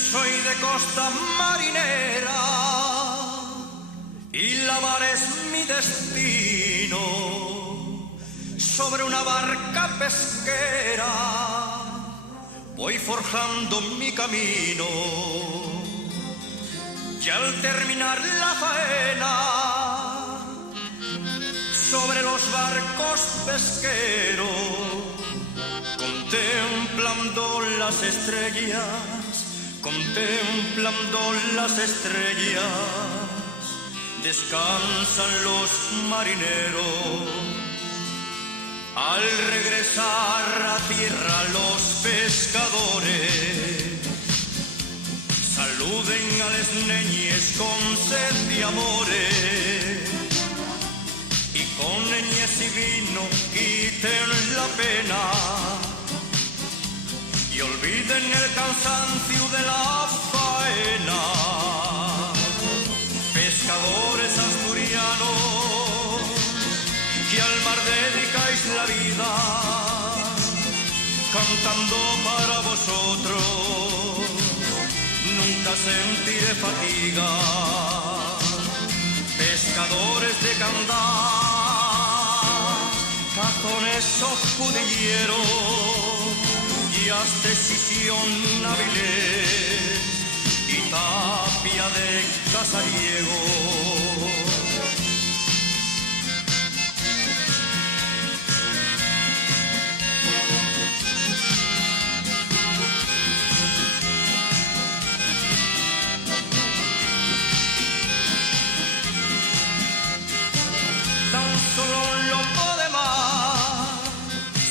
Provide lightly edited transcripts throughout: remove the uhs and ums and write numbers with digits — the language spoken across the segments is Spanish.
Soy de costa marinera y la mar es mi destino. Sobre una barca pesquera voy forjando mi camino. Y al terminar la faena, sobre los barcos pesqueros, contemplando las estrellas, descansan los marineros. Al regresar a tierra los pescadores, saluden a les neñes con sed de amores, y con neñes y vino quiten la pena y olviden el cansancio de la faena. Pescadores asturianos, que al mar dedicáis la vida, cantando para vosotros nunca sentiré fatiga. Pescadores de Candás, cazones escudilleros, guías de Sisión Avilés y Tapia de Casariego.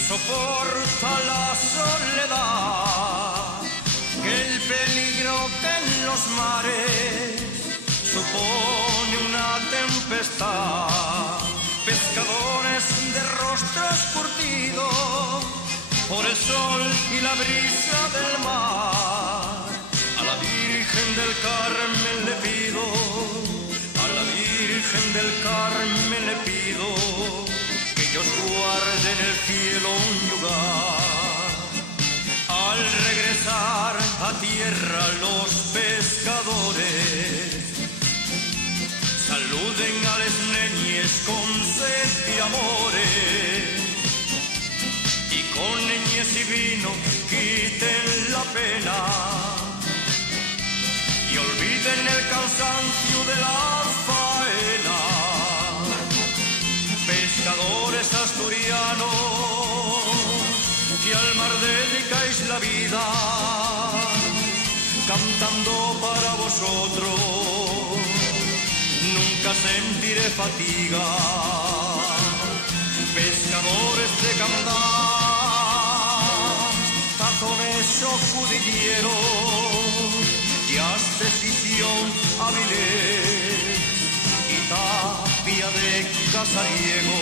Soporta la soledad, que el peligro que en los mares supone una tempestad. Pescadores de rostros curtidos por el sol y la brisa del mar, a la Virgen del Carmen le pido, a la Virgen del Carmen le pido, que Dios guarde en el cielo un lugar. Al regresar a tierra los pescadores, saluden a les neñes con sed de amores, y con neñes y vino quiten la pena y olviden el cansancio de la faena. Pescadores asturianos, que al mar dedicáis la vida, cantando para vosotros nunca sentiré fatiga. Pescadores de Candás, cazones escudilleros, guías de Sisión Avilés y Tapia de Casariego.